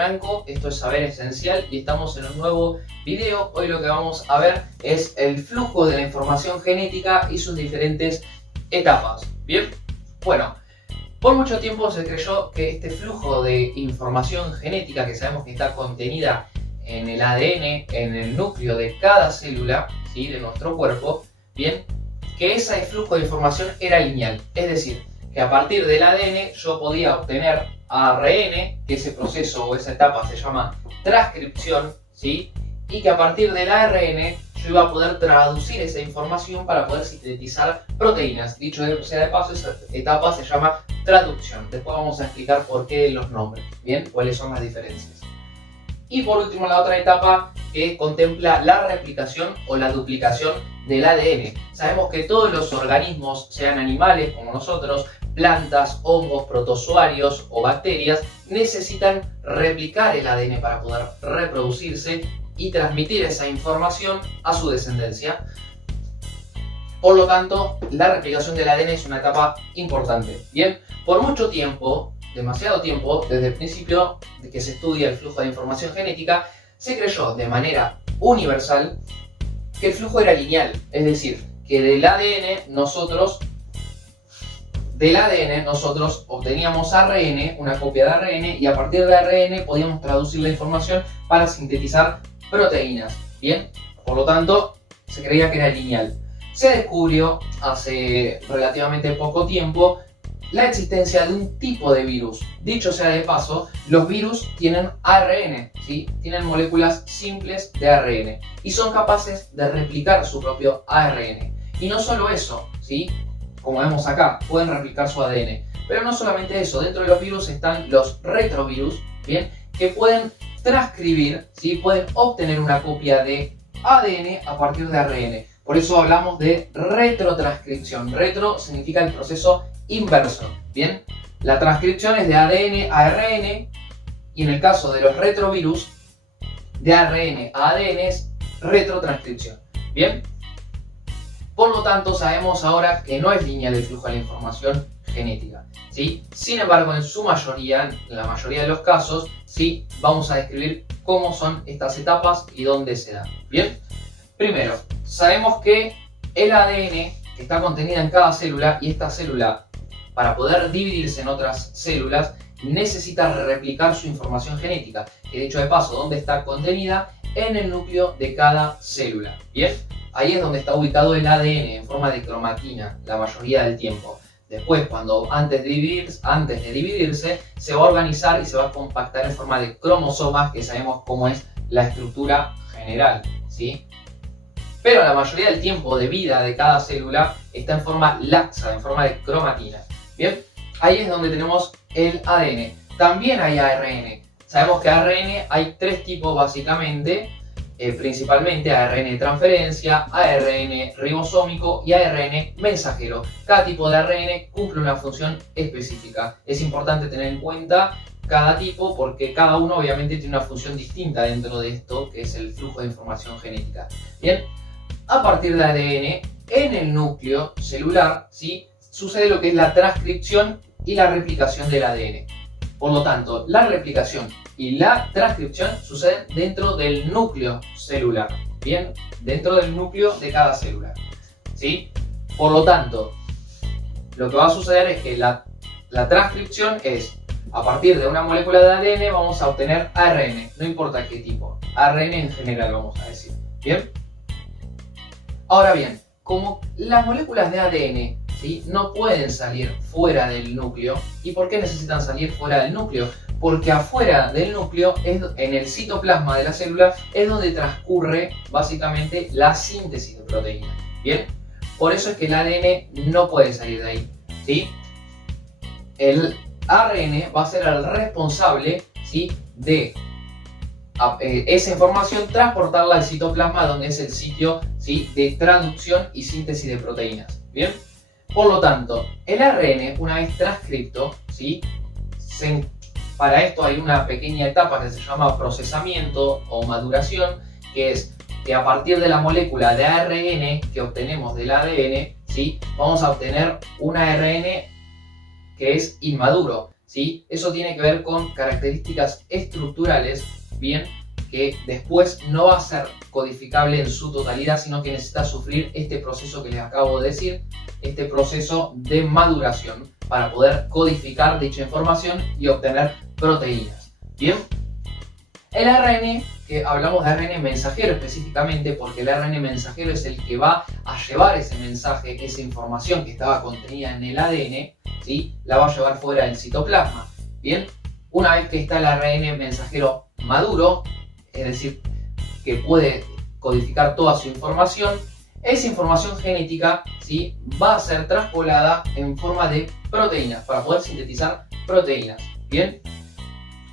Franco, esto es Saber Esencial y estamos en un nuevo video. Hoy lo que vamos a ver es el flujo de la información genética y sus diferentes etapas. Bien, bueno, por mucho tiempo se creyó que este flujo de información genética, que sabemos que está contenida en el ADN, en el núcleo de cada célula, ¿sí?, de nuestro cuerpo, bien, que ese flujo de información era lineal, es decir, que a partir del ADN yo podía obtener ARN, que ese proceso o esa etapa se llama transcripción, ¿sí?, y que a partir del ARN yo iba a poder traducir esa información para poder sintetizar proteínas. Dicho sea de paso, esa etapa se llama traducción. Después vamos a explicar por qué los nombres, ¿bien?, cuáles son las diferencias. Y por último, la otra etapa que contempla la replicación o la duplicación del ADN. Sabemos que todos los organismos, sean animales como nosotros, plantas, hongos, protozoarios o bacterias, necesitan replicar el ADN para poder reproducirse y transmitir esa información a su descendencia. Por lo tanto, la replicación del ADN es una etapa importante. Bien, por mucho tiempo, demasiado tiempo, desde el principio de que se estudia el flujo de información genética, se creyó de manera universal que el flujo era lineal, es decir, que del ADN nosotros obteníamos ARN, una copia de ARN, y a partir de ARN podíamos traducir la información para sintetizar proteínas. Bien, por lo tanto, se creía que era lineal. Se descubrió hace relativamente poco tiempo la existencia de un tipo de virus. Dicho sea de paso, los virus tienen ARN, ¿sí?, tienen moléculas simples de ARN y son capaces de replicar su propio ARN. Y no solo eso, ¿sí?, como vemos acá, pueden replicar su ADN. Pero no solamente eso, dentro de los virus están los retrovirus, ¿bien?, que pueden transcribir, ¿sí?, pueden obtener una copia de ADN a partir de ARN. Por eso hablamos de retrotranscripción. Retro significa el proceso inverso, ¿bien? La transcripción es de ADN a ARN y en el caso de los retrovirus, de ARN a ADN es retrotranscripción, ¿bien? Por lo tanto, sabemos ahora que no es lineal el flujo de la información genética, ¿sí? Sin embargo, en su mayoría, en la mayoría de los casos, sí vamos a describir cómo son estas etapas y dónde se dan, ¿bien? Primero, sabemos que el ADN está contenida en cada célula y esta célula, para poder dividirse en otras células, necesita replicar su información genética, que dicho de paso, ¿dónde está contenida? En el núcleo de cada célula, ¿bien? Ahí es donde está ubicado el ADN en forma de cromatina la mayoría del tiempo. Después, antes de dividirse, se va a organizar y se va a compactar en forma de cromosomas, que sabemos cómo es la estructura general, ¿sí? Pero la mayoría del tiempo de vida de cada célula está en forma laxa, en forma de cromatina. Bien, ahí es donde tenemos el ADN. También hay ARN. Sabemos que ARN hay tres tipos básicamente, principalmente ARN de transferencia, ARN ribosómico y ARN mensajero. Cada tipo de ARN cumple una función específica. Es importante tener en cuenta cada tipo porque cada uno obviamente tiene una función distinta dentro de esto que es el flujo de información genética. Bien, a partir del ADN, en el núcleo celular, ¿sí?, sucede lo que es la transcripción y la replicación del ADN. Por lo tanto, la replicación y la transcripción suceden dentro del núcleo celular, ¿bien?, dentro del núcleo de cada célula, ¿sí? Por lo tanto, lo que va a suceder es que la transcripción es, a partir de una molécula de ADN vamos a obtener ARN, no importa qué tipo, ARN en general vamos a decir, ¿bien? Ahora bien, como las moléculas de ADN, ¿sí?, no pueden salir fuera del núcleo, ¿y por qué necesitan salir fuera del núcleo? Porque afuera del núcleo, en el citoplasma de la célula, es donde transcurre básicamente la síntesis de proteínas, ¿bien? Por eso es que el ADN no puede salir de ahí, ¿sí? El ARN va a ser el responsable, ¿sí?, de esa información transportarla al citoplasma, donde es el sitio, ¿sí?, de traducción y síntesis de proteínas, ¿bien? Por lo tanto, el ARN, una vez transcripto, ¿sí?, para esto hay una pequeña etapa que se llama procesamiento o maduración, que es que a partir de la molécula de ARN que obtenemos del ADN, ¿sí?, vamos a obtener un ARN que es inmaduro. ¿sí? Eso tiene que ver con características estructurales, bien, que después no va a ser codificable en su totalidad, sino que necesita sufrir este proceso que les acabo de decir, este proceso de maduración para poder codificar dicha información y obtener proteínas. Bien, el ARN, que hablamos de ARN mensajero específicamente, porque el ARN mensajero es el que va a llevar ese mensaje, esa información que estaba contenida en el ADN, ¿sí? La va a llevar fuera del citoplasma. Bien, una vez que está el ARN mensajero maduro, es decir, que puede codificar toda su información, esa información genética, ¿sí? Va a ser traspolada en forma de proteínas para poder sintetizar proteínas. Bien,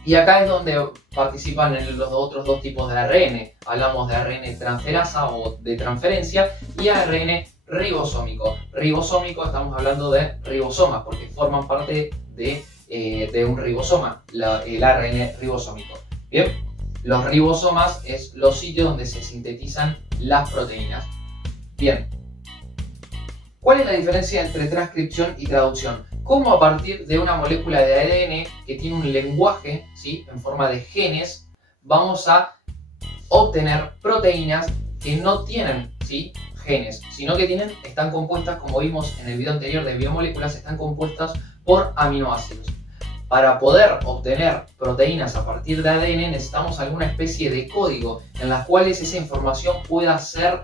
y acá es donde participan los otros dos tipos de ARN. Hablamos de ARN transferasa o de transferencia y ARN ribosómico. Ribosómico, estamos hablando de ribosomas porque forman parte de un ribosoma, el ARN ribosómico. Bien, los ribosomas es los sitios donde se sintetizan las proteínas. Bien, ¿cuál es la diferencia entre transcripción y traducción? Cómo a partir de una molécula de ADN que tiene un lenguaje, ¿sí? En forma de genes, vamos a obtener proteínas que no tienen, ¿sí? Genes, sino que están compuestas, como vimos en el video anterior de biomoléculas, están compuestas por aminoácidos. Para poder obtener proteínas a partir de ADN necesitamos alguna especie de código en las cuales esa información pueda ser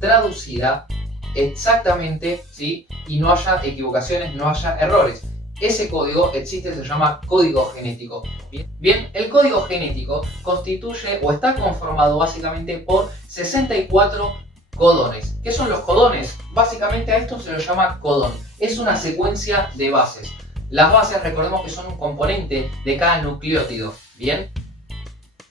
traducida exactamente, ¿sí? Y no haya equivocaciones, no haya errores. Ese código existe, se llama código genético. Bien, el código genético constituye o está conformado básicamente por 64 codones. ¿Qué son los codones? Básicamente a esto se lo llama codón. Es una secuencia de bases. Las bases, recordemos que son un componente de cada nucleótido. Bien,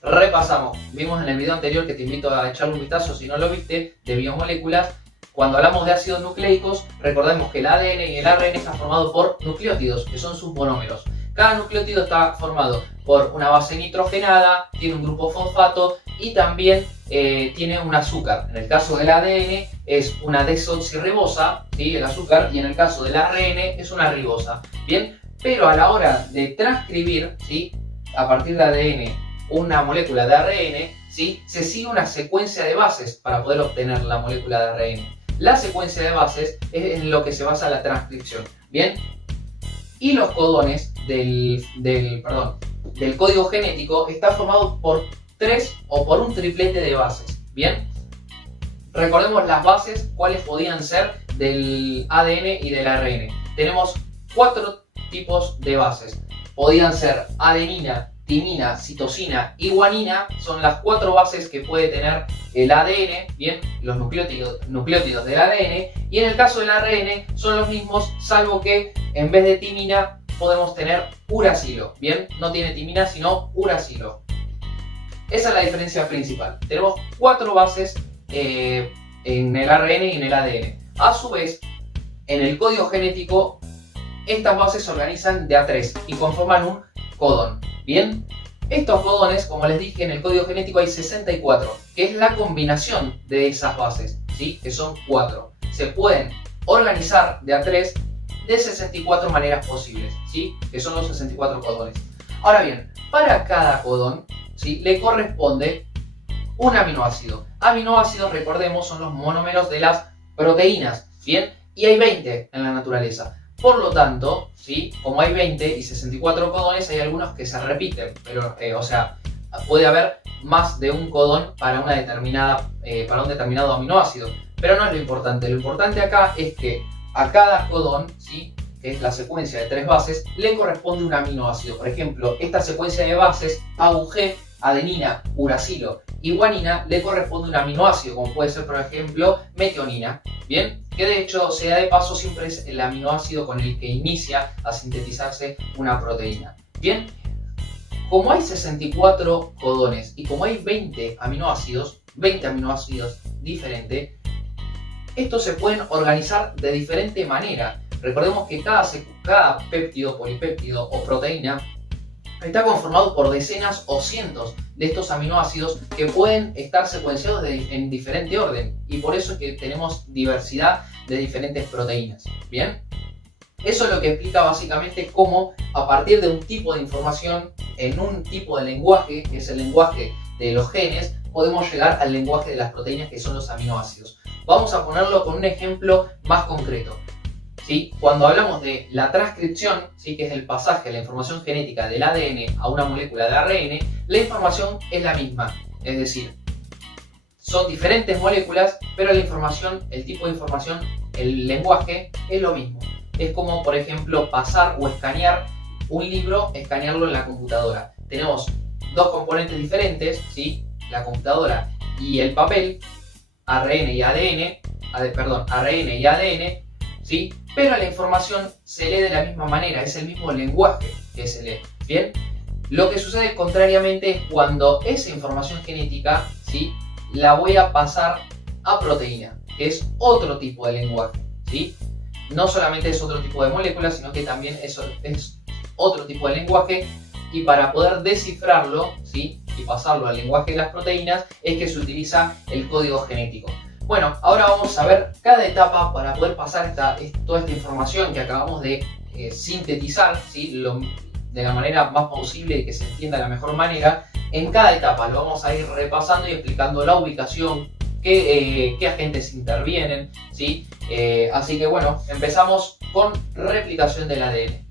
repasamos. Vimos en el video anterior, que te invito a echarle un vistazo si no lo viste, de biomoléculas. Cuando hablamos de ácidos nucleicos, recordemos que el ADN y el ARN están formados por nucleótidos, que son sus monómeros. Cada nucleótido está formado por una base nitrogenada, tiene un grupo fosfato y también tiene un azúcar. En el caso del ADN es una desoxirribosa, ¿sí? El azúcar, y en el caso del ARN es una ribosa. Bien, pero a la hora de transcribir, ¿sí? A partir de ADN una molécula de ARN, ¿sí? Se sigue una secuencia de bases para poder obtener la molécula de ARN. La secuencia de bases es en lo que se basa la transcripción. Bien, y los codones del código genético está formado por 3 o por un triplete de bases. Bien, recordemos las bases, cuáles podían ser del ADN y del ARN. Tenemos 4 tipos de bases. Podían ser adenina, timina, citosina y guanina. Son las 4 bases que puede tener el ADN, bien, los nucleótidos del ADN, y en el caso del ARN son los mismos, salvo que en vez de timina podemos tener uracilo. Bien, no tiene timina sino uracilo. Esa es la diferencia principal. Tenemos 4 bases en el ARN y en el ADN. A su vez, en el código genético estas bases se organizan de a 3 y conforman un codón. Bien, estos codones, como les dije, en el código genético hay 64, que es la combinación de esas bases, ¿sí? Que son 4. Se pueden organizar de a 3 de 64 maneras posibles, ¿sí? Que son los 64 codones. Ahora bien, para cada codón, ¿sí? Le corresponde un aminoácido. Aminoácidos, recordemos, son los monómeros de las proteínas, ¿bien? Y hay 20 en la naturaleza. Por lo tanto, ¿sí? Como hay 20 y 64 codones, hay algunos que se repiten, pero, o sea, puede haber más de un codón para un determinado aminoácido, pero no es lo importante. Lo importante acá es que a cada codón, ¿sí? Que es la secuencia de 3 bases, le corresponde un aminoácido. Por ejemplo, esta secuencia de bases, AUG, adenina, uracilo y guanina, le corresponde un aminoácido, como puede ser, por ejemplo, metionina. Bien, que de hecho, sea de paso, siempre es el aminoácido con el que inicia a sintetizarse una proteína. Bien, como hay 64 codones y como hay 20 aminoácidos diferentes, estos se pueden organizar de diferente manera. Recordemos que cada péptido, polipéptido o proteína está conformado por decenas o cientos de estos aminoácidos que pueden estar secuenciados en diferente orden, y por eso es que tenemos diversidad de diferentes proteínas. Bien, Eso es lo que explica básicamente cómo a partir de un tipo de información en un tipo de lenguaje, que es el lenguaje de los genes, podemos llegar al lenguaje de las proteínas, que son los aminoácidos. Vamos a ponerlo con un ejemplo más concreto. ¿Sí? Cuando hablamos de la transcripción, ¿sí? Que es el pasaje de la información genética del ADN a una molécula de ARN, la información es la misma. Es decir, son diferentes moléculas, pero la información, el tipo de información, el lenguaje es lo mismo. Es como, por ejemplo, pasar o escanear un libro, escanearlo en la computadora. Tenemos dos componentes diferentes, ¿sí? La computadora y el papel, ARN y ADN, ¿sí? Pero la información se lee de la misma manera, es el mismo lenguaje que se lee. ¿Bien? Lo que sucede contrariamente es cuando esa información genética, ¿sí? La voy a pasar a proteína, que es otro tipo de lenguaje, ¿sí? No solamente es otro tipo de molécula, sino que también es otro tipo de lenguaje, y para poder descifrarlo, ¿sí? Y pasarlo al lenguaje de las proteínas es que se utiliza el código genético. Bueno, ahora vamos a ver cada etapa para poder pasar toda esta información que acabamos de sintetizar, ¿sí? De la manera más posible y que se entienda de la mejor manera. En cada etapa lo vamos a ir repasando y explicando la ubicación, qué agentes intervienen, ¿sí? Así que bueno, empezamos con replicación del ADN.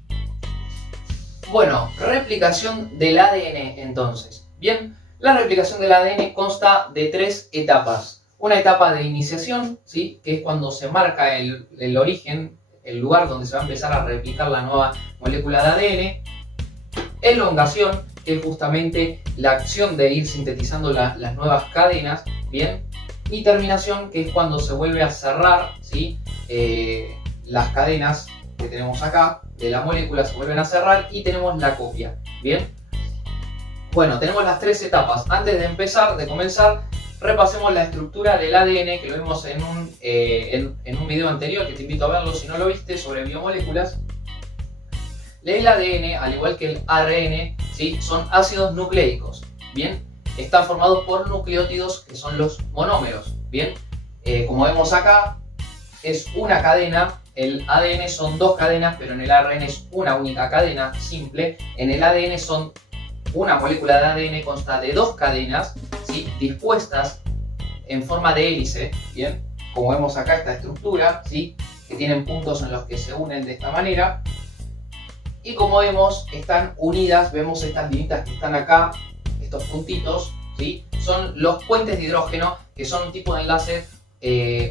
Bueno, replicación del ADN entonces. Bien, la replicación del ADN consta de 3 etapas. Una etapa de iniciación, ¿sí? Que es cuando se marca el origen, el lugar donde se va a empezar a replicar la nueva molécula de ADN. Elongación, que es justamente la acción de ir sintetizando las nuevas cadenas, ¿bien? Y terminación, que es cuando se vuelve a cerrar, ¿sí? Las cadenas que tenemos acá de la molécula se vuelven a cerrar y tenemos la copia, ¿bien? Bueno, tenemos las 3 etapas. Antes de comenzar, repasemos la estructura del ADN, que lo vimos en un video anterior, que te invito a verlo si no lo viste, sobre biomoléculas. El ADN, al igual que el ARN, ¿sí? Son ácidos nucleicos, ¿bien? Están formados por nucleótidos, que son los monómeros, ¿bien? Como vemos acá, es una cadena. El ADN son 2 cadenas, pero en el ARN es una única cadena simple. En el ADN son una molécula de ADN consta de 2 cadenas, ¿sí? Dispuestas en forma de hélice, ¿bien? Como vemos acá, esta estructura, ¿sí? Que tienen puntos en los que se unen de esta manera. Y como vemos, están unidas, vemos estas linitas que están acá, estos puntitos, ¿sí? Son los puentes de hidrógeno, que son un tipo de enlace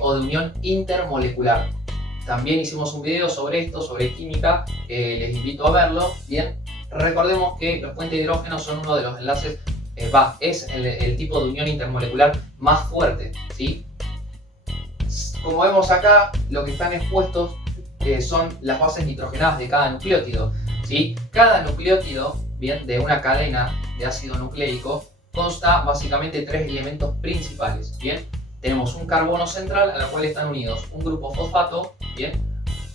o de unión intermolecular. También hicimos un video sobre esto, sobre química, les invito a verlo, ¿bien? Recordemos que los puentes de hidrógeno son uno de los enlaces, es el tipo de unión intermolecular más fuerte, ¿sí? Como vemos acá, lo que están expuestos son las bases nitrogenadas de cada nucleótido, ¿sí? Cada nucleótido, bien, de una cadena de ácido nucleico consta básicamente de 3 elementos principales, ¿bien? Tenemos un carbono central al cual están unidos un grupo fosfato, ¿bien?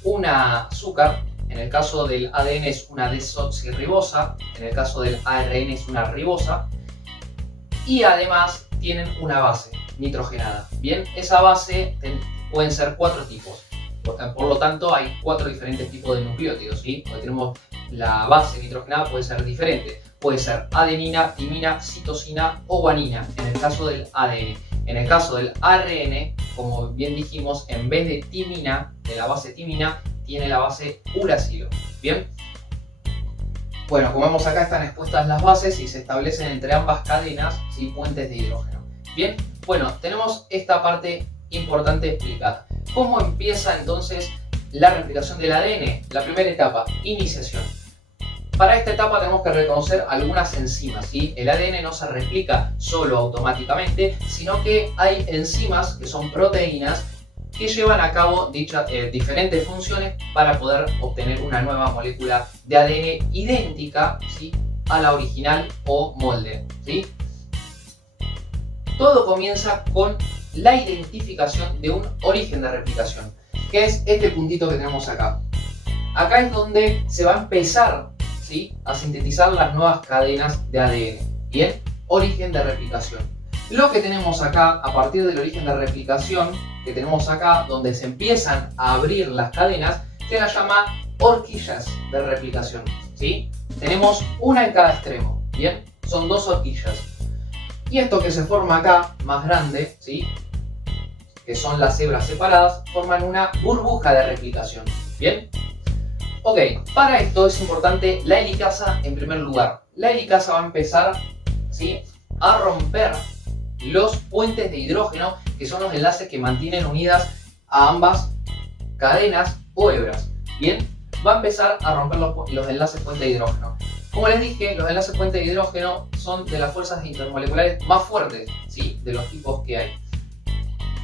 Una azúcar, en el caso del ADN es una desoxirribosa, en el caso del ARN es una ribosa, y además tienen una base nitrogenada, ¿bien? Esa base pueden ser 4 tipos. Por lo tanto, hay 4 diferentes tipos de nucleótidos, ¿sí? Porque tenemos la base nitrogenada, puede ser diferente. Puede ser adenina, timina, citosina o guanina, en el caso del ADN. En el caso del ARN, como bien dijimos, en vez de timina, de la base timina, tiene la base uracilo, ¿bien? Bueno, como vemos acá, están expuestas las bases y se establecen entre ambas cadenas, ¿sí? Puentes de hidrógeno. Bien, bueno, tenemos esta parte importante explicada. ¿Cómo empieza entonces la replicación del ADN? La primera etapa, iniciación. Para esta etapa tenemos que reconocer algunas enzimas, ¿sí? El ADN no se replica solo automáticamente, sino que hay enzimas que son proteínas que llevan a cabo dichas diferentes funciones para poder obtener una nueva molécula de ADN idéntica, ¿sí? A la original o molde, ¿sí? Todo comienza con la identificación de un origen de replicación, que es este puntito que tenemos acá. Acá es donde se va a empezar, ¿sí? A sintetizar las nuevas cadenas de ADN. Bien, origen de replicación. Lo que tenemos acá, a partir del origen de replicación que tenemos acá, donde se empiezan a abrir las cadenas, se la llama horquillas de replicación, ¿sí? Tenemos una en cada extremo, ¿bien? Son 2 horquillas. Y esto que se forma acá, más grande, ¿sí? Que son las hebras separadas, forman una burbuja de replicación, ¿bien? Ok, para esto es importante la helicasa en primer lugar. La helicasa va a empezar, ¿sí?, a romper los puentes de hidrógeno, que son los enlaces que mantienen unidas a ambas cadenas o hebras, ¿bien? Va a empezar a romper los enlaces puente de hidrógeno. Como les dije, los enlaces puente de hidrógeno son de las fuerzas intermoleculares más fuertes, ¿sí?, de los tipos que hay.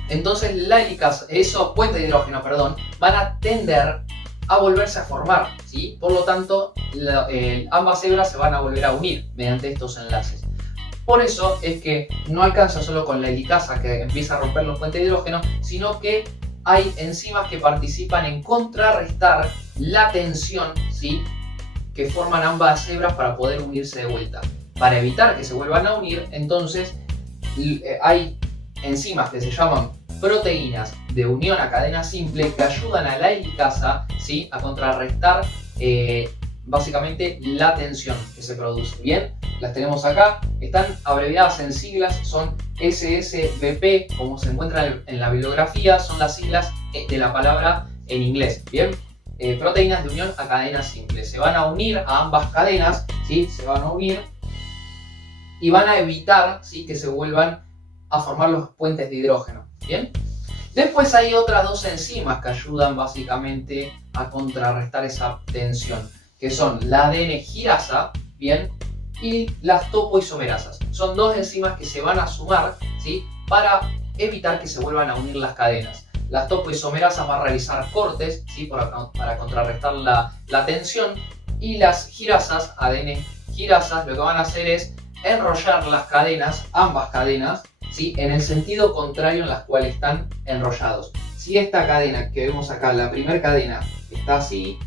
Entonces la helicasa, esos puentes de hidrógeno, perdón, van a tender a volverse a formar, ¿sí? Por lo tanto, ambas hebras se van a volver a unir mediante estos enlaces. Por eso es que no alcanza solo con la helicasa que empieza a romper los puentes de hidrógeno, sino que hay enzimas que participan en contrarrestar la tensión, ¿sí?, que forman ambas hebras para poder unirse de vuelta. Para evitar que se vuelvan a unir, entonces hay enzimas que se llaman proteínas de unión a cadena simple que ayudan a la helicasa, ¿sí?, a contrarrestar básicamente la tensión que se produce. Bien, las tenemos acá, están abreviadas en siglas, son SSBP, como se encuentra en la bibliografía, son las siglas de la palabra en inglés. Bien, proteínas de unión a cadena simple. Se van a unir a ambas cadenas, ¿sí?, se van a unir y van a evitar, ¿sí?, que se vuelvan a formar los puentes de hidrógeno. Bien, después hay otras 2 enzimas que ayudan básicamente a contrarrestar esa tensión, que son la ADN girasa, bien, y las topoisomerasas. Son 2 enzimas que se van a sumar, ¿sí?, para evitar que se vuelvan a unir las cadenas. Las topoisomerasas van a realizar cortes, ¿sí?, para contrarrestar la tensión, y las girasas, ADN girasas, lo que van a hacer es enrollar las cadenas, ambas cadenas, ¿sí?, en el sentido contrario en las cuales están enrollados. Si esta cadena que vemos acá, la primera cadena, está así,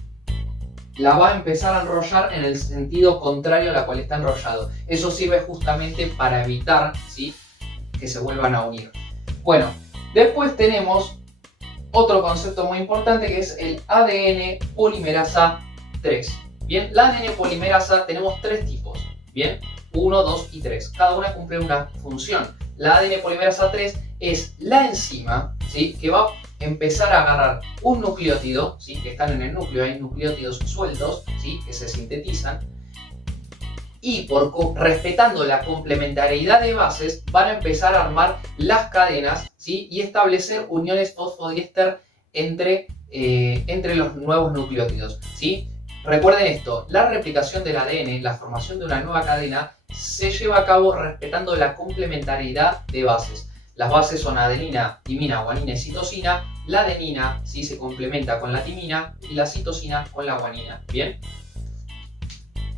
la va a empezar a enrollar en el sentido contrario a la cual está enrollado. Eso sirve justamente para evitar, ¿sí?, que se vuelvan a unir. Bueno, después tenemos otro concepto muy importante que es el ADN polimerasa 3. Bien, la ADN polimerasa tenemos 3 tipos. Bien, 1, 2 y 3. Cada una cumple una función. La ADN polimerasa 3 es la enzima, ¿sí?, que va a empezar a agarrar un nucleótido, ¿sí?, que están en el núcleo, hay nucleótidos sueltos, ¿sí?, que se sintetizan, y respetando la complementariedad de bases van a empezar a armar las cadenas, ¿sí?, y establecer uniones fosfodiéster entre los nuevos nucleótidos, ¿sí? Recuerden esto, la replicación del ADN, la formación de una nueva cadena, se lleva a cabo respetando la complementariedad de bases. Las bases son adenina, timina, guanina y citosina. La adenina, ¿sí?, se complementa con la timina y la citosina con la guanina. ¿Bien?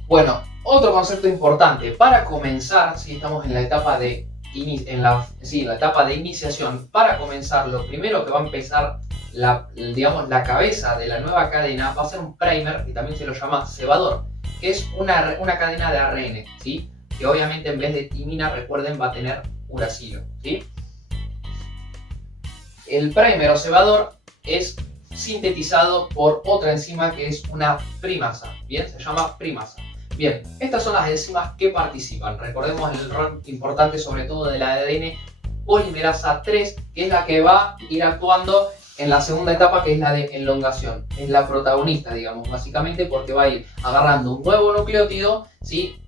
Bueno, otro concepto importante. Para comenzar, si estamos en la etapa de la etapa de iniciación, para comenzar, lo primero que va a empezar la cabeza de la nueva cadena va a ser un primer, que también se lo llama cebador, que es una cadena de ARN, ¿sí?, que obviamente en vez de timina, recuerden, va a tener uracilo, ¿sí? El primer o cebador es sintetizado por otra enzima que es una primasa, ¿bien? Se llama primasa. Bien, estas son las enzimas que participan. Recordemos el rol importante sobre todo de la ADN polimerasa 3, que es la que va a ir actuando en la segunda etapa, que es la de elongación. Es la protagonista, digamos, básicamente porque va a ir agarrando un nuevo nucleótido, ¿sí?,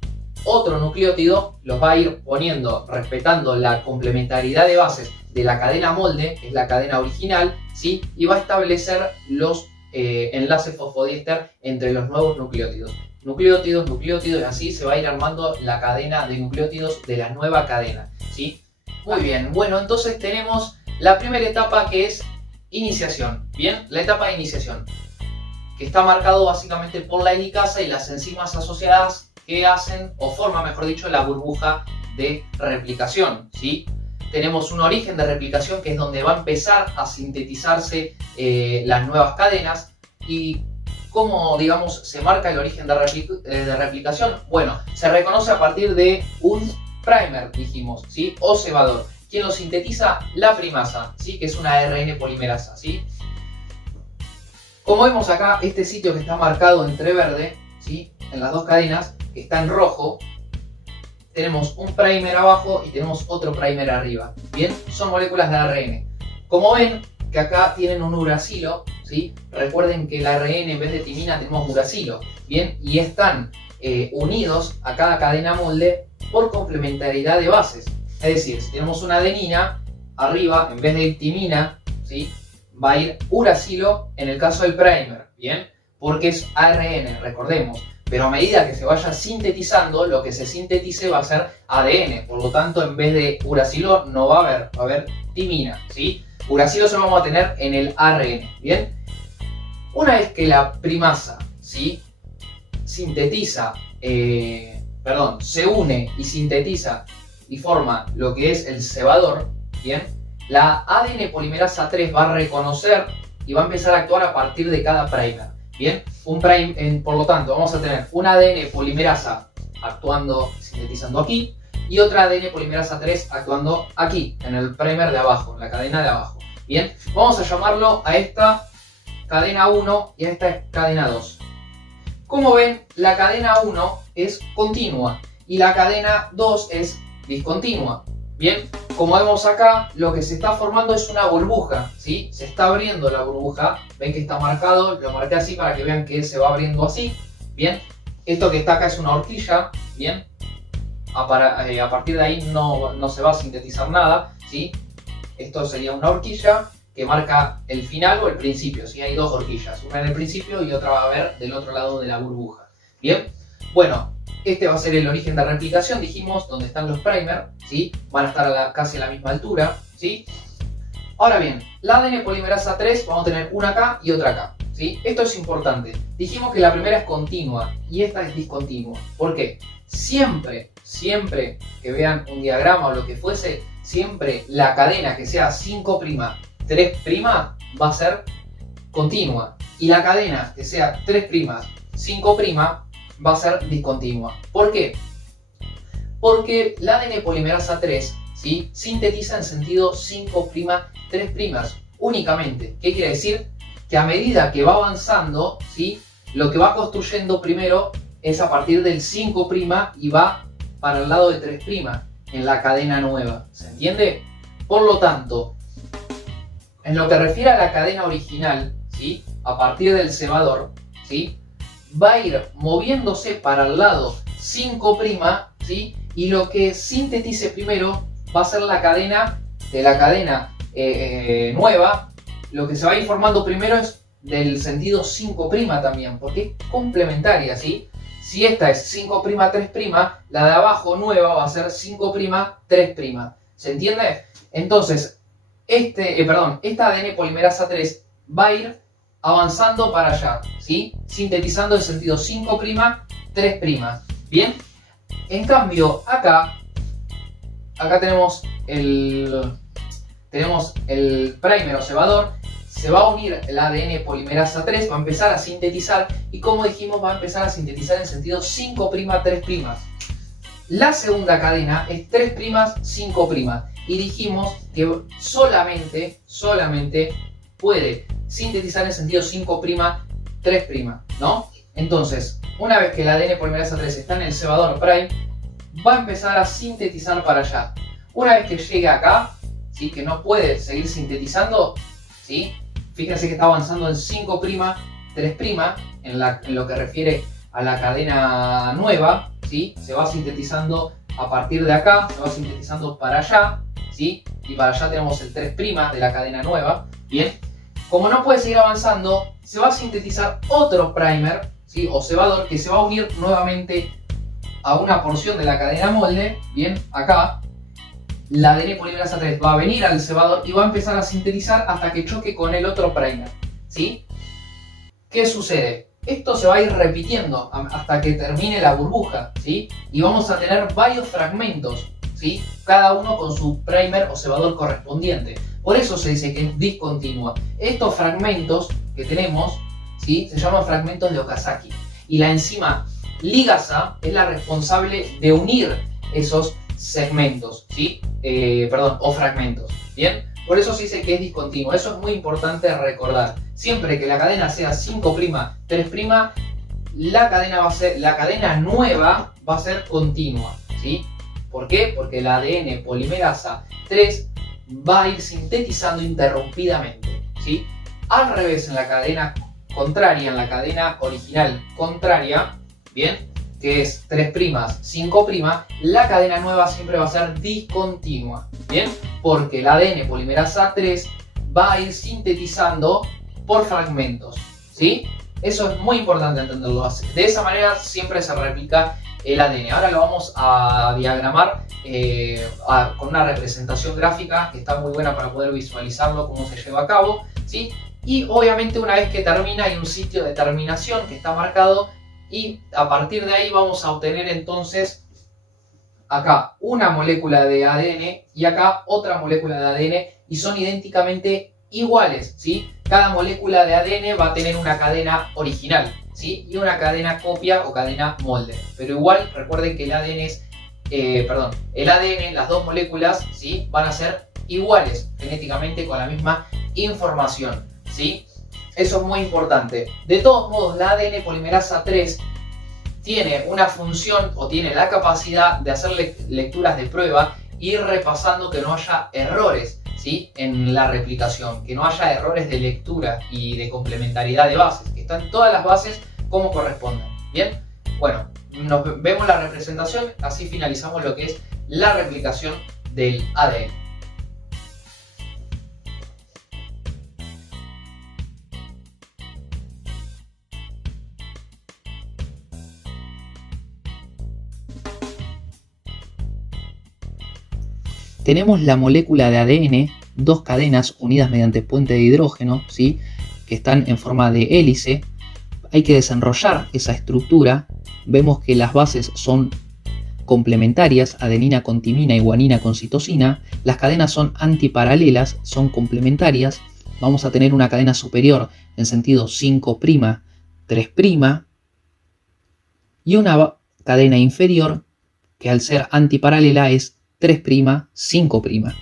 otro nucleótido, los va a ir poniendo respetando la complementariedad de bases de la cadena molde, que es la cadena original, ¿sí?, y va a establecer los enlaces fosfodiéster entre los nuevos nucleótidos. Nucleótidos, y así se va a ir armando la cadena de nucleótidos de la nueva cadena, ¿sí? Muy bien, bueno, entonces tenemos la primera etapa, que es iniciación. Bien, la etapa de iniciación, que está marcado básicamente por la helicasa y las enzimas asociadas que hacen, o forman, mejor dicho, la burbuja de replicación, ¿sí? Tenemos un origen de replicación, que es donde va a empezar a sintetizarse las nuevas cadenas. Y ¿cómo, digamos, se marca el origen de replicación? Bueno, se reconoce a partir de un primer, dijimos, ¿sí?, o cebador. ¿Quién lo sintetiza? La primasa, ¿sí?, que es una ARN polimerasa, ¿sí? Como vemos acá, este sitio que está marcado entre verde, ¿sí? En las dos cadenas, que está en rojo, tenemos un primer abajo y tenemos otro primer arriba. Bien, son moléculas de ARN. Como ven que acá tienen un uracilo, ¿sí? Recuerden que el ARN en vez de timina tenemos uracilo. Bien, y están unidos a cada cadena molde por complementariedad de bases. Es decir, si tenemos una adenina, arriba en vez de ir timina, ¿sí? Va a ir uracilo en el caso del primer. Bien, porque es ARN, recordemos. Pero a medida que se vaya sintetizando, lo que se sintetice va a ser ADN. Por lo tanto, en vez de uracilo no va a haber timina, ¿sí? Uracilo solo vamos a tener en el ARN, ¿bien? Una vez que la primasa, ¿sí? Se une y sintetiza y forma lo que es el cebador, ¿bien? La ADN polimerasa 3 va a reconocer y va a empezar a actuar a partir de cada primer, ¿bien? Por lo tanto, vamos a tener una ADN polimerasa actuando, sintetizando aquí, y otra ADN polimerasa 3 actuando aquí, en el primer de abajo, en la cadena de abajo. Bien, vamos a llamarlo a esta cadena 1 y a esta cadena 2. Como ven, la cadena 1 es continua y la cadena 2 es discontinua. Bien, como vemos acá, lo que se está formando es una burbuja, ¿sí? Se está abriendo la burbuja, ven que está marcado, lo marqué así para que vean que se va abriendo así. Bien, esto que está acá es una horquilla, bien. A partir de ahí no se va a sintetizar nada, ¿sí? Esto sería una horquilla que marca el final o el principio, ¿sí? Hay dos horquillas, una en el principio y otra va a haber del otro lado de la burbuja. Bien, bueno, este va a ser el origen de replicación, dijimos, donde están los primers, ¿sí? Van a estar casi a la misma altura, ¿sí? Ahora bien, la ADN polimerasa 3 vamos a tener una acá y otra acá, ¿sí? Esto es importante. Dijimos que la primera es continua y esta es discontinua. ¿Por qué? Siempre que vean un diagrama o lo que fuese, siempre la cadena que sea 5', 3' va a ser continua. Y la cadena que sea 3', 5' va a ser discontinua. ¿Por qué? Porque la ADN polimerasa 3, ¿sí? Sintetiza en sentido 5', 3' únicamente. ¿Qué quiere decir? Que a medida que va avanzando, ¿sí? Lo que va construyendo primero es a partir del 5' y va para el lado de 3' en la cadena nueva. ¿Se entiende? Por lo tanto, en lo que refiere a la cadena original, ¿sí? A partir del cebador, ¿sí? Va a ir moviéndose para el lado 5', ¿sí? Y lo que sintetice primero va a ser la cadena de la cadena nueva. Lo que se va a ir formando primero es del sentido 5' también, porque es complementaria, ¿sí? Si esta es 5', 3', la de abajo nueva va a ser 5', 3'. ¿Se entiende? Entonces, esta ADN polimerasa 3 va a ir avanzando para allá, ¿sí? Sintetizando el sentido 5', 3'. ¿Bien? En cambio, acá tenemos el primer o cebador. Se va a unir el ADN polimerasa 3, va a empezar a sintetizar y, como dijimos, va a empezar a sintetizar en sentido 5', 3'. La segunda cadena es 3', 5'. Y dijimos que solamente puede sintetizar en sentido 5', 3', ¿no? Entonces, una vez que el ADN polimerasa 3 está en el cebador prime, va a empezar a sintetizar para allá. Una vez que llegue acá, ¿sí? Que no puede seguir sintetizando, ¿sí? Fíjense que está avanzando en 5', 3', en lo que refiere a la cadena nueva, ¿sí? Se va sintetizando a partir de acá, se va sintetizando para allá, ¿sí? Y para allá tenemos el 3' de la cadena nueva, ¿bien? Como no puede seguir avanzando, se va a sintetizar otro primer, ¿sí? O cebador, que se va a unir nuevamente a una porción de la cadena molde, ¿bien? Acá. La ADN polimerasa 3 va a venir al cebador y va a empezar a sintetizar hasta que choque con el otro primer, ¿sí? ¿Qué sucede? Esto se va a ir repitiendo hasta que termine la burbuja, ¿sí? Y vamos a tener varios fragmentos, ¿sí? Cada uno con su primer o cebador correspondiente. Por eso se dice que es discontinua. Estos fragmentos que tenemos, ¿sí? Se llaman fragmentos de Okazaki. Y la enzima ligasa es la responsable de unir esos segmentos, ¿sí? O fragmentos, ¿bien? Por eso se dice que es discontinuo. Eso es muy importante recordar. Siempre que la cadena sea 5', 3', la cadena nueva va a ser continua, ¿sí? ¿Por qué? Porque el ADN polimerasa 3 va a ir sintetizando interrumpidamente, ¿sí? Al revés, en la cadena contraria, en la cadena original contraria, ¿bien? Que es 3', 5', la cadena nueva siempre va a ser discontinua, ¿bien? Porque el ADN polimerasa 3 va a ir sintetizando por fragmentos, ¿sí? Eso es muy importante entenderlo así. De esa manera siempre se replica el ADN. Ahora lo vamos a diagramar con una representación gráfica que está muy buena para poder visualizarlo, cómo se lleva a cabo, ¿sí? Y obviamente una vez que termina hay un sitio de terminación que está marcado y a partir de ahí vamos a obtener entonces acá una molécula de ADN y acá otra molécula de ADN y son idénticamente iguales, ¿sí? Cada molécula de ADN va a tener una cadena original, ¿sí? Y una cadena copia o cadena molde. Pero igual recuerden que el ADN es, el ADN, las dos moléculas, ¿sí? Van a ser iguales genéticamente con la misma información, ¿sí? Eso es muy importante. De todos modos, la ADN polimerasa 3 tiene una función o tiene la capacidad de hacer lecturas de prueba y ir repasando que no haya errores, ¿sí? En la replicación, que no haya errores de lectura y de complementariedad de bases, que están todas las bases como corresponden. ¿Bien? Bueno, nos vemos la representación, así finalizamos lo que es la replicación del ADN. Tenemos la molécula de ADN, dos cadenas unidas mediante puente de hidrógeno, ¿sí? Que están en forma de hélice. Hay que desenrollar esa estructura. Vemos que las bases son complementarias, adenina con timina y guanina con citosina. Las cadenas son antiparalelas, son complementarias. Vamos a tener una cadena superior en sentido 5', 3', y una cadena inferior que al ser antiparalela es 3', 5'.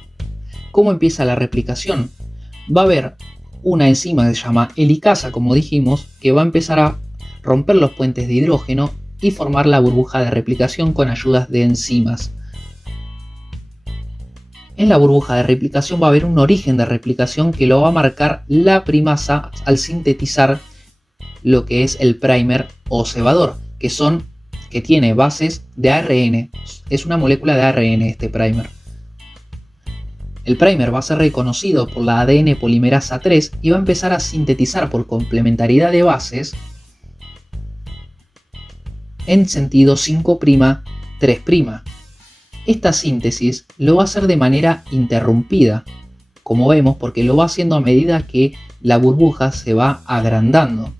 ¿Cómo empieza la replicación? Va a haber una enzima que se llama helicasa, como dijimos, que va a empezar a romper los puentes de hidrógeno y formar la burbuja de replicación con ayudas de enzimas. En la burbuja de replicación va a haber un origen de replicación que lo va a marcar la primasa al sintetizar lo que es el primer o cebador, que tiene bases de ARN. Es una molécula de ARN este primer. El primer va a ser reconocido por la ADN polimerasa 3 y va a empezar a sintetizar por complementariedad de bases en sentido 5', 3'. Esta síntesis lo va a hacer de manera interrumpida, como vemos, porque lo va haciendo a medida que la burbuja se va agrandando.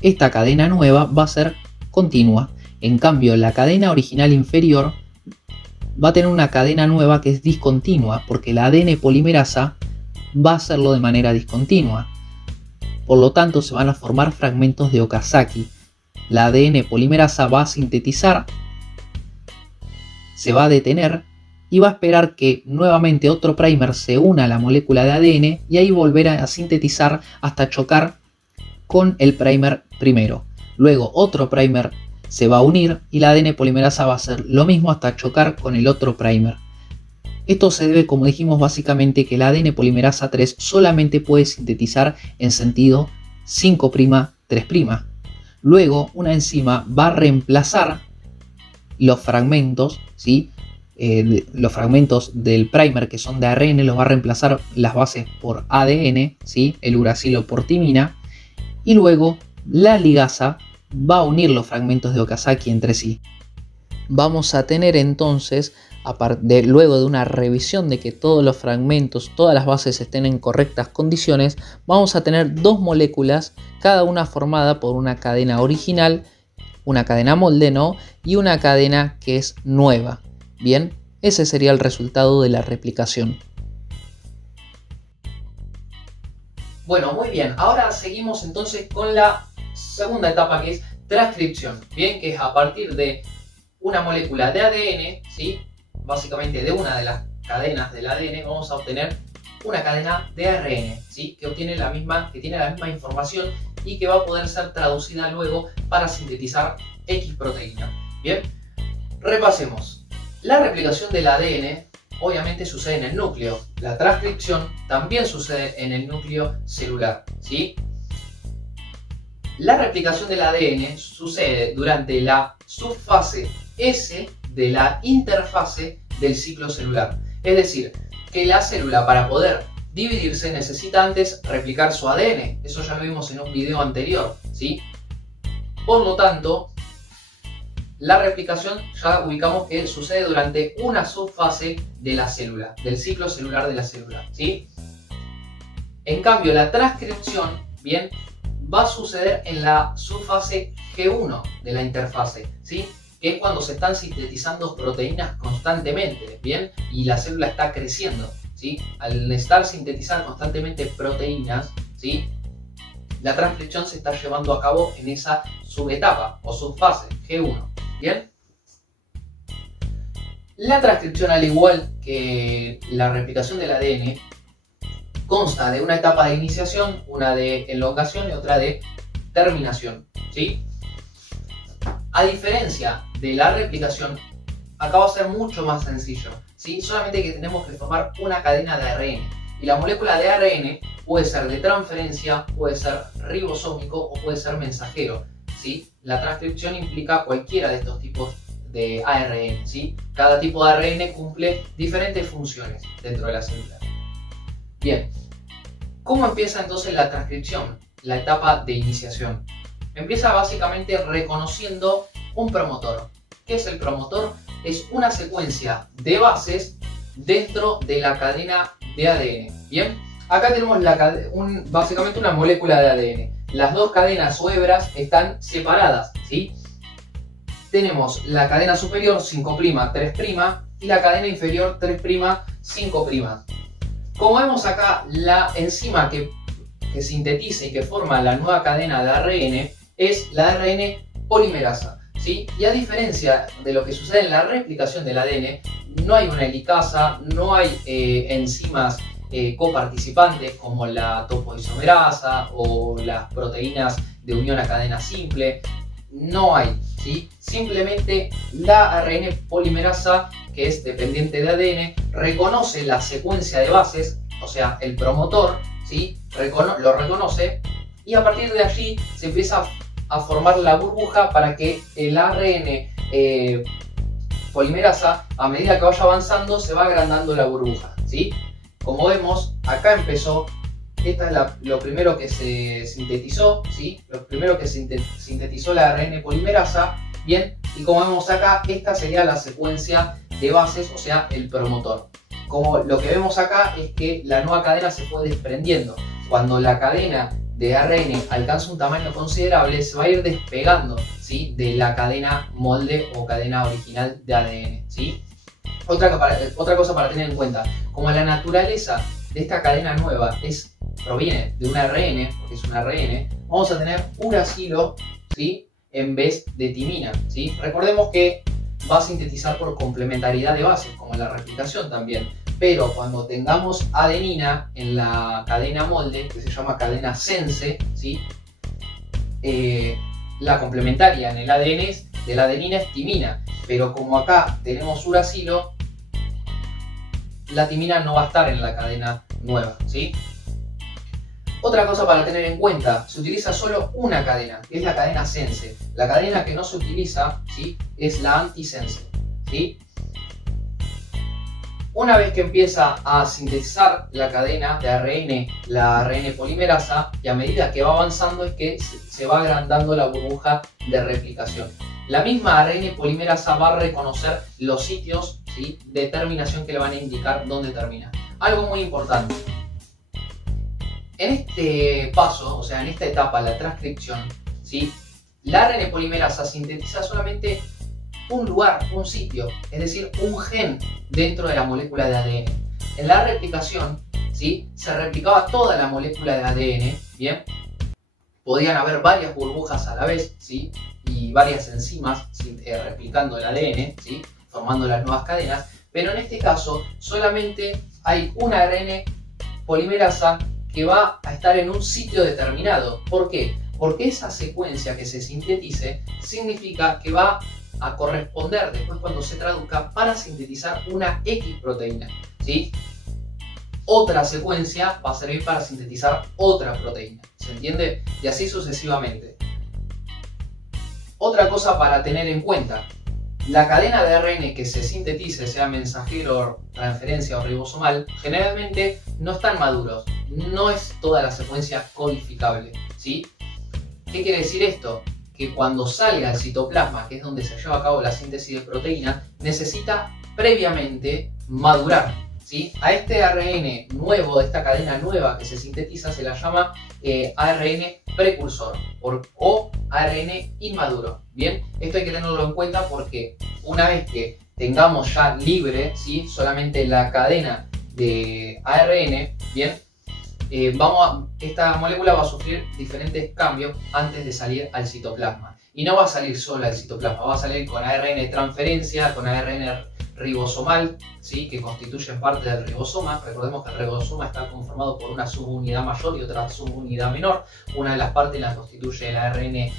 Esta cadena nueva va a ser continua. En cambio, la cadena original inferior va a tener una cadena nueva que es discontinua, porque la ADN polimerasa va a hacerlo de manera discontinua. Por lo tanto, se van a formar fragmentos de Okazaki. La ADN polimerasa va a sintetizar, se va a detener y va a esperar que nuevamente otro primer se una a la molécula de ADN y ahí volver a sintetizar hasta chocar con el primer primero. Luego otro primer se va a unir y la ADN polimerasa va a hacer lo mismo hasta chocar con el otro primer. Esto se debe, como dijimos, básicamente que la ADN polimerasa 3 solamente puede sintetizar en sentido 5', 3'. Luego una enzima va a reemplazar los fragmentos, ¿sí? Los fragmentos del primer que son de ARN los va a reemplazar las bases por ADN, ¿sí? El uracilo por timina. Y luego la ligasa va a unir los fragmentos de Okazaki entre sí. Vamos a tener entonces, luego de una revisión de que todos los fragmentos, todas las bases estén en correctas condiciones, vamos a tener dos moléculas, cada una formada por una cadena original, una cadena molde, ¿no? Y una cadena que es nueva. Bien, ese sería el resultado de la replicación. Bueno, muy bien. Ahora seguimos entonces con la segunda etapa, que es transcripción. Bien, que es a partir de una molécula de ADN, ¿sí? básicamente de una de las cadenas del ADN, vamos a obtener una cadena de ARN, ¿sí? Que tiene la misma información y que va a poder ser traducida luego para sintetizar X proteína. Bien, repasemos. La replicación del ADN obviamente sucede en el núcleo. La transcripción también sucede en el núcleo celular, ¿sí? La replicación del ADN sucede durante la subfase S de la interfase del ciclo celular. Es decir, que la célula, para poder dividirse, necesita antes replicar su ADN. Eso ya lo vimos en un video anterior, ¿sí? Por lo tanto, la replicación ya ubicamos que sucede durante una subfase de la célula, del ciclo celular de la célula, ¿sí? En cambio, la transcripción, bien, va a suceder en la subfase G1 de la interfase, ¿sí? Que es cuando se están sintetizando proteínas constantemente, ¿bien? Y la célula está creciendo, ¿sí? Al estar sintetizar constantemente proteínas, ¿sí? La transcripción se está llevando a cabo en esa subetapa o subfase G1, ¿bien? La transcripción, al igual que la replicación del ADN, consta de una etapa de iniciación, una de elongación y otra de terminación, ¿sí? A diferencia de la replicación, acá va a ser mucho más sencillo, ¿sí? Solamente que tenemos que formar una cadena de ARN. Y la molécula de ARN puede ser de transferencia, puede ser ribosómico o puede ser mensajero, ¿sí? La transcripción implica cualquiera de estos tipos de ARN, ¿sí? Cada tipo de ARN cumple diferentes funciones dentro de la célula. Bien, ¿cómo empieza entonces la transcripción? La etapa de iniciación. Empieza básicamente reconociendo un promotor. ¿Qué es el promotor? Es una secuencia de bases dentro de la cadena de ADN. Bien, acá tenemos básicamente una molécula de ADN. Las dos cadenas o hebras están separadas, ¿sí? Tenemos la cadena superior 5', 3' y la cadena inferior 3', 5'. Como vemos acá, la enzima que sintetiza y que forma la nueva cadena de ARN es la ARN polimerasa, ¿sí? Y a diferencia de lo que sucede en la replicación del ADN, no hay una helicasa, no hay enzimas coparticipantes como la topoisomerasa o las proteínas de unión a cadena simple. No hay, ¿sí? Simplemente la ARN polimerasa, que es dependiente de ADN, reconoce la secuencia de bases, o sea, el promotor, ¿sí? Lo reconoce y a partir de allí se empieza a formar la burbuja para que el ARN polimerasa, a medida que vaya avanzando, se va agrandando la burbuja, ¿sí? Como vemos, acá empezó, esta es lo primero que se sintetizó, ¿sí? Lo primero que sintetizó la ARN polimerasa, bien, y como vemos acá, esta sería la secuencia de bases, o sea, el promotor. Como lo que vemos acá es que la nueva cadena se fue desprendiendo. Cuando la cadena de ARN alcanza un tamaño considerable, se va a ir despegando, ¿sí? De la cadena molde o cadena original de ADN, ¿sí? Otra cosa para tener en cuenta, como la naturaleza de esta cadena nueva proviene de un ARN, porque es un ARN, vamos a tener uracilo, ¿sí? En vez de timina, ¿sí? Recordemos que va a sintetizar por complementariedad de bases, como en la replicación también. Pero cuando tengamos adenina en la cadena molde, que se llama cadena sense, ¿sí? La complementaria en el ADN de la adenina es timina. Pero como acá tenemos uracilo, la timina no va a estar en la cadena nueva, ¿sí? Otra cosa para tener en cuenta, se utiliza solo una cadena, que es la cadena sense. La cadena que no se utiliza, ¿sí? Es la antisense, ¿sí? Una vez que empieza a sintetizar la cadena de ARN, la ARN polimerasa, y a medida que va avanzando es que se va agrandando la burbuja de replicación. La misma ARN polimerasa va a reconocer los sitios, ¿sí? De terminación que le van a indicar dónde termina. Algo muy importante. En este paso, o sea, en esta etapa, la transcripción, ¿sí? La ARN polimerasa sintetiza solamente un lugar, un sitio, es decir, un gen dentro de la molécula de ADN. En la replicación, ¿sí? Se replicaba toda la molécula de ADN, ¿bien? Podían haber varias burbujas a la vez, ¿sí? Y varias enzimas replicando el ADN, ¿sí? Formando las nuevas cadenas, pero en este caso solamente hay un ARN polimerasa que va a estar en un sitio determinado. ¿Por qué? Porque esa secuencia que se sintetice significa que va a corresponder después cuando se traduzca para sintetizar una X proteína, ¿sí? Otra secuencia va a servir para sintetizar otra proteína, ¿se entiende? Y así sucesivamente. Otra cosa para tener en cuenta, la cadena de ARN que se sintetice, sea mensajero, transferencia o ribosomal, generalmente no están maduros, no es toda la secuencia codificable, ¿sí? ¿Qué quiere decir esto? Que cuando salga al citoplasma, que es donde se lleva a cabo la síntesis de proteína, necesita previamente madurar, ¿sí? A este ARN nuevo, de esta cadena nueva que se sintetiza, se la llama ARN precursor o ARN inmaduro. Bien, esto hay que tenerlo en cuenta porque una vez que tengamos ya libre, ¿sí?, solamente la cadena de ARN, bien, esta molécula va a sufrir diferentes cambios antes de salir al citoplasma. Y no va a salir sola al citoplasma, va a salir con ARN transferencia, con ARN ribosomal, ¿sí?, que constituyen parte del ribosoma. Recordemos que el ribosoma está conformado por una subunidad mayor y otra subunidad menor. Una de las partes la constituye el ARN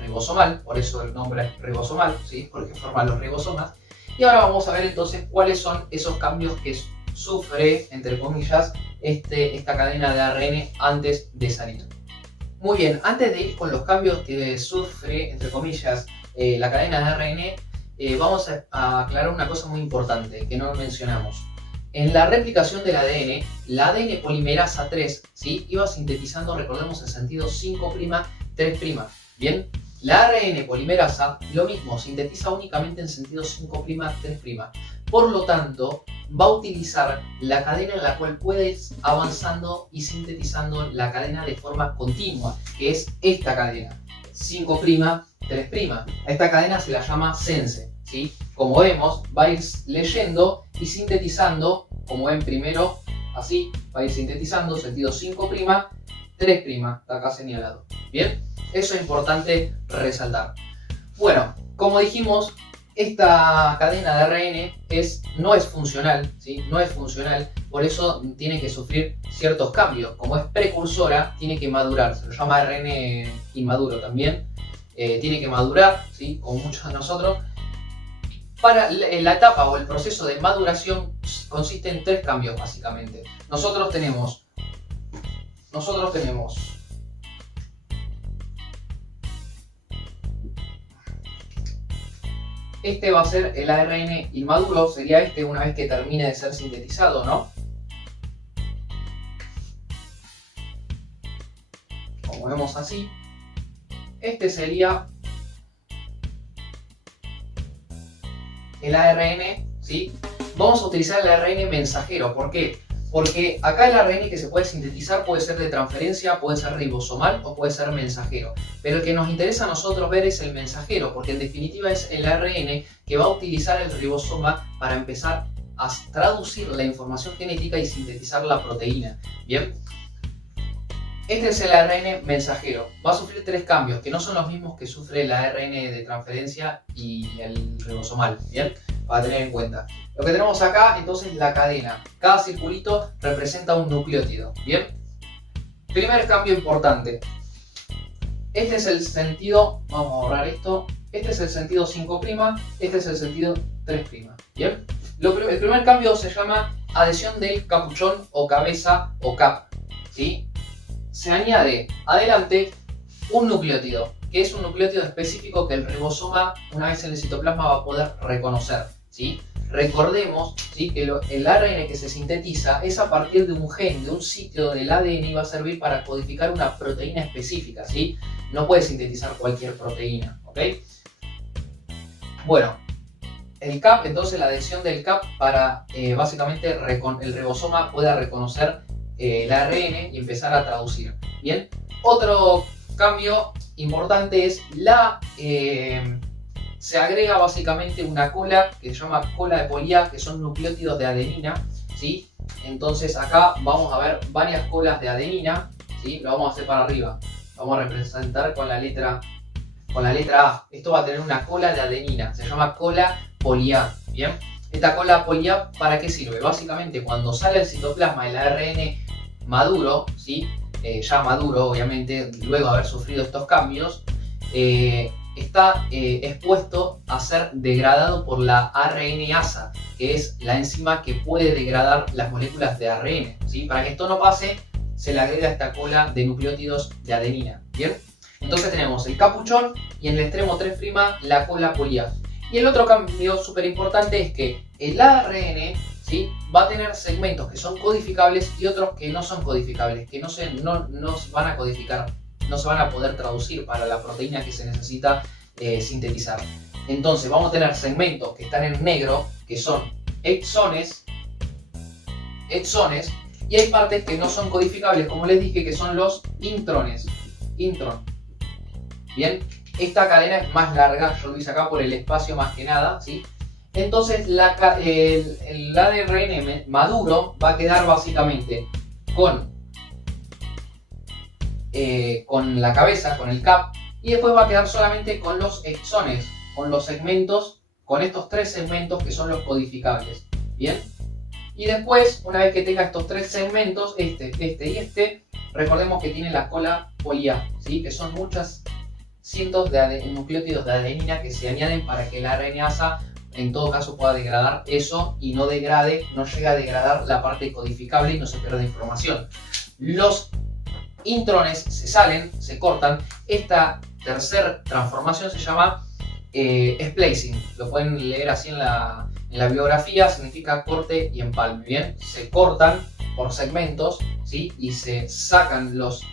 ribosomal, por eso el nombre es ribosomal, ¿sí?, porque forman los ribosomas. Y ahora vamos a ver entonces cuáles son esos cambios que sufre, entre comillas, esta cadena de ARN antes de salir. Muy bien, antes de ir con los cambios que sufre, entre comillas, la cadena de ARN, vamos a aclarar una cosa muy importante que no mencionamos. En la replicación del ADN, la ADN polimerasa 3, ¿sí?, iba sintetizando, recordemos, en sentido 5', 3'. Bien, la ARN polimerasa, lo mismo, sintetiza únicamente en sentido 5', 3'. Por lo tanto, va a utilizar la cadena en la cual puedes avanzando y sintetizando la cadena de forma continua, que es esta cadena, 5', 3'. A esta cadena se la llama sense, ¿sí? Como vemos, va a ir leyendo y sintetizando, como ven primero, así, va a ir sintetizando sentido 5', 3', está acá señalado. Bien, eso es importante resaltar. Bueno, como dijimos, esta cadena de ARN no es funcional, ¿sí? No es funcional, por eso tiene que sufrir ciertos cambios. Como es precursora, tiene que madurar, se lo llama ARN inmaduro también. Tiene que madurar, ¿sí?, como muchos de nosotros. Para la etapa o el proceso de maduración consiste en 3 cambios básicamente. Nosotros tenemos este va a ser el ARN inmaduro, sería este una vez que termine de ser sintetizado, ¿no? Como vemos así. Este sería el ARN, ¿sí? Vamos a utilizar el ARN mensajero. ¿Por qué? Porque acá el ARN que se puede sintetizar puede ser de transferencia, puede ser ribosomal o puede ser mensajero. Pero el que nos interesa a nosotros ver es el mensajero, porque en definitiva es el ARN que va a utilizar el ribosoma para empezar a traducir la información genética y sintetizar la proteína. ¿Bien? Este es el ARN mensajero. Va a sufrir 3 cambios, que no son los mismos que sufre el ARN de transferencia y el ribosomal. ¿Bien? Para tener en cuenta. Lo que tenemos acá, entonces, la cadena. Cada circulito representa un nucleótido. ¿Bien? Primer cambio importante. Este es el sentido, vamos a borrar esto. Este es el sentido 5', este es el sentido 3'. ¿Bien? El primer cambio se llama adhesión del capuchón o cabeza o cap. ¿Sí? Se añade adelante un nucleótido, que es un nucleótido específico que el ribosoma, una vez en el citoplasma, va a poder reconocer, ¿sí? Recordemos, ¿sí?, que el ARN que se sintetiza es a partir de un gen, de un sitio del ADN, y va a servir para codificar una proteína específica, ¿sí? No puede sintetizar cualquier proteína, ¿ok? Bueno, el CAP, entonces la adhesión del CAP para básicamente el ribosoma pueda reconocer el ARN y empezar a traducir. Bien, otro cambio importante es se agrega básicamente una cola que se llama cola de poli A, que son nucleótidos de adenina, ¿sí? Entonces acá vamos a ver varias colas de adenina, ¿sí? Lo vamos a hacer para arriba, vamos a representar con la letra A. Esto va a tener una cola de adenina, se llama cola poli A, ¿bien? Esta cola polia, ¿para qué sirve? Básicamente, cuando sale el citoplasma el ARN maduro, ¿sí? Ya maduro, obviamente, luego de haber sufrido estos cambios, está expuesto a ser degradado por la ARNasa, que es la enzima que puede degradar las moléculas de ARN, ¿sí? Para que esto no pase, se le agrega esta cola de nucleótidos de adenina, ¿bien? Entonces tenemos el capuchón y en el extremo 3' la cola polia. Y el otro cambio súper importante es que el ARN, ¿sí? Va a tener segmentos que son codificables y otros que no son codificables, que no se van a codificar, no se van a poder traducir para la proteína que se necesita sintetizar. Entonces vamos a tener segmentos que están en negro, que son exones, y hay partes que no son codificables, como les dije, que son los intrones. Bien, esta cadena es más larga, yo lo hice acá por el espacio más que nada, ¿sí? Entonces el ARN maduro va a quedar básicamente con la cabeza, con el cap, y después va a quedar solamente con los exones, con los segmentos, con estos 3 segmentos que son los codificables. Bien, y después, una vez que tenga estos 3 segmentos, este y este, recordemos que tiene la cola polia, ¿sí? Que son muchas cientos de nucleótidos de adenina que se añaden para que la RNasa en todo caso pueda degradar eso y no llegue a degradar la parte codificable y no se pierda información. Los intrones se salen, se cortan. Esta tercera transformación se llama splicing. Lo pueden leer así en la biografía, significa corte y empalme. Bien, se cortan por segmentos, ¿sí? Y se sacan los